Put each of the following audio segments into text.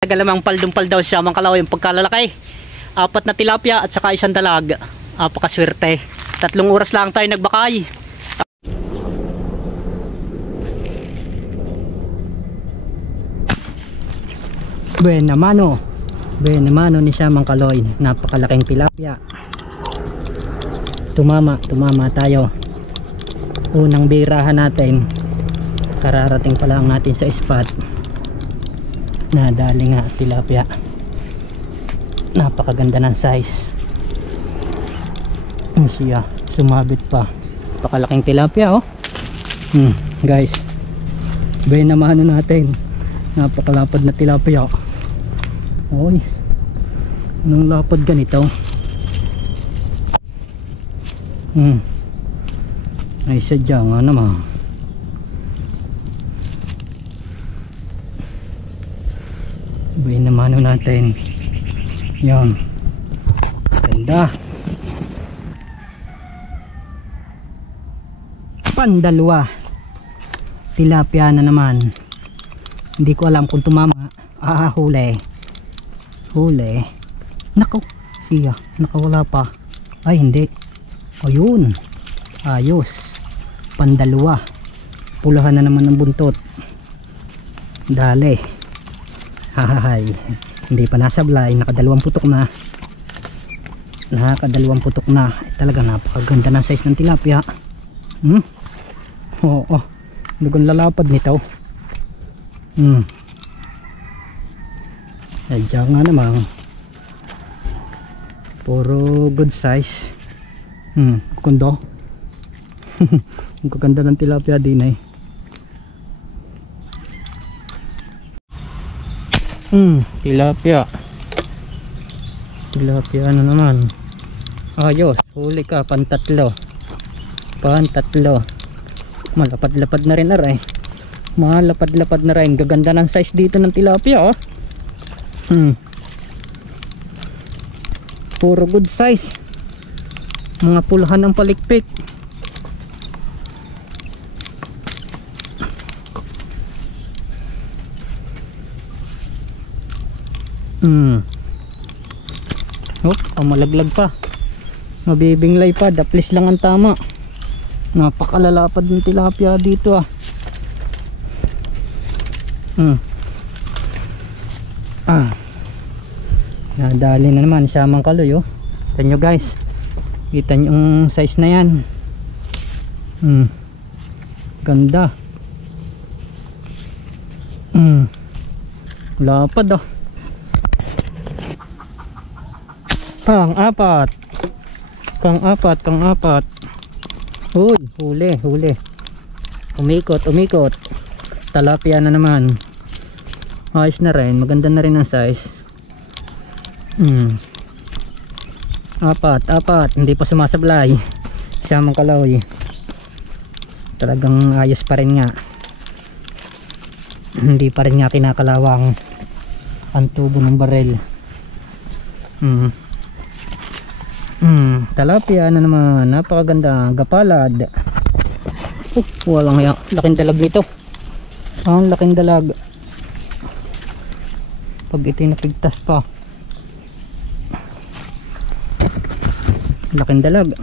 Galamang paldumpal daw siya mga kalaw yung pagkalalaki. 4 na tilapia at saka 1 dalag. Apakaswerte. 3 oras lang tayo nagbakay. Buena mano ni siya mga kaloy. Napakalaking tilapia. Tumama tayo. Unang birahan natin. Kararating pa lang natin sa spot. Nadali nga tilapia. Napakaganda ng size. Siya sumabit pa. Napakalaking tilapia oh. Guys, buena mano natin. Napakalapad na tilapia. Oy, anong lapad ganito? Ay sadya nga naman. Buena mano natin. Yan. Ganda. Pandalwa. Tilapia na naman. Hindi ko alam kung tumama. Huli. Nako. Siya. Nakawala pa. Ay hindi. Ayun. Ayos. Pandalwa. Pulahan na naman ng buntot. Dali. Hahahay. Hindi pa nasablay. Nakadalawang putok na. Talaga napakaganda ng size ng tilapia. Oo. Dugang lalapad nito. Sadya nga naman. Puro good size. Kundo. Ang kaganda ng tilapia din eh. Tilapia na naman. Ayos, huli ka, pantatlo. Malapad-lapad na rin aray. Malapad-lapad na rin. Gaganda ng size dito ng tilapia oh. Puro good size. Mga pulahan ng palikpik. Malaglag pa. Mabibinglay pa. Daplis lang ang tama. Napakalalapad ng tilapia dito ah. Nadali na naman siya mang kaloy oh. Kita nyo guys. Kita nyo yung size na yan. Ganda. Lapad oh. Pang-apat. Uy, huli. Umikot. Tilapia na naman. Ayos na rin, maganda na rin ang size. 4, hindi pa sumasablay. Samang kalawi. Talagang ayos pa rin nga. Hindi pa rin nga kinakalawang ang tubo ng barel. Tilapia na naman, napakaganda, gapalad. Walang laking dalag nito. Ang laking dalag. Pag ito'y napigtas pa. Laking dalag.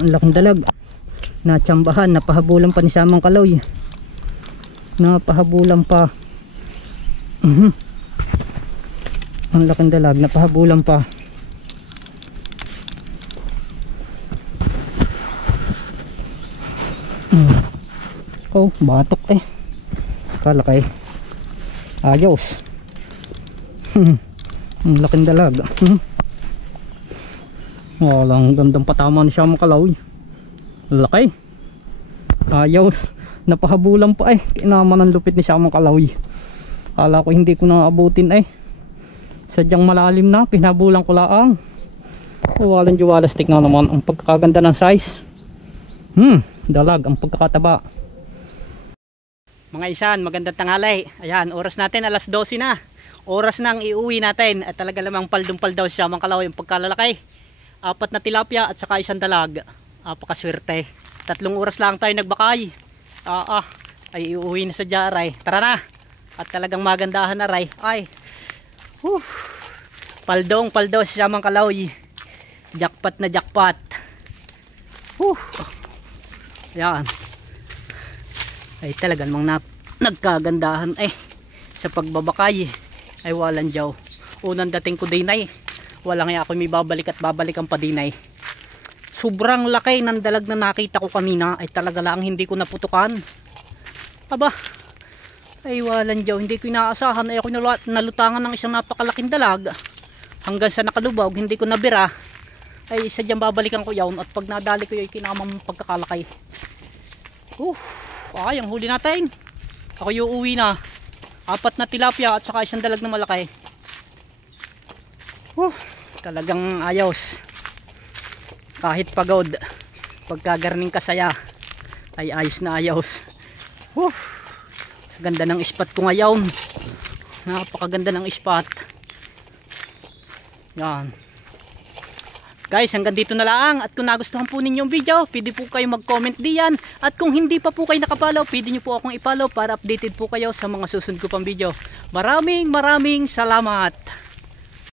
Natsambahan, napahabulan pa ni Samang Kaloy. Ang laking dalag, napahabulan pa. Batok eh. Kalaki. Ayos. Ang laking dalag. Walang gandang patama ni Samang Kalaw. Laki. Ayos. Napahabulan pa eh. Kinaman ang lupit ni Samang Kalaw. Kala ko hindi ko naabutin eh. Sadyang malalim na. Pinabulan ko lang. Walang juwalastik na naman. Ang pagkakaganda ng size. Dalag. Ang pagkakataba. Mga isan, magandang tanghali. Ayan, oras natin alas 12 na. Oras nang iuwi natin. At talaga lamang paldumpal daw siya mga kalaw yung pagkalalaki. 4 na tilapia at saka 1 dalag. Apakaswerte. 3 oras lang tayo nagbakay. Ay iuwi na sa Jaray. Tara na. At talagang magandahan na ray. Ay, Whew. Paldong paldo si Siamang Kalaoy. Jackpot na jackpot. Yan. Ay talagang nagkagandahan sa pagbabakay ay walang jaw. Unang dating ko din ay wala nga ako may babalik at babalikan pa din ay. Sobrang laki ng dalag na nakita ko kanina ay talaga lang hindi ko naputukan. Aba, ay walang jaw. Hindi ko inaasahan ay ako nalutangan ng isang napakalaking dalag. Hanggang sa nakalubog, hindi ko nabira. Ay sadyang babalikan ko yawn at pag nadali ko yung kinamang pagkakalakay. Ang huli natin. Ako yung uwi na. 4 na tilapia at saka isang dalag na malaki. Talagang ayos. Kahit pagod, pagkagarning kasaya ay ayos na ayos. Ganda ng spot ko ngayon. Napakaganda ng spot. Yan. Guys, hanggang dito na lang. At kung nagustuhan po ninyo yung video, pwede po kayo mag-comment diyan. At kung hindi pa po kayo nakapollow, pwede nyo po akong i-follow para updated po kayo sa mga susunod ko pang video. Maraming salamat.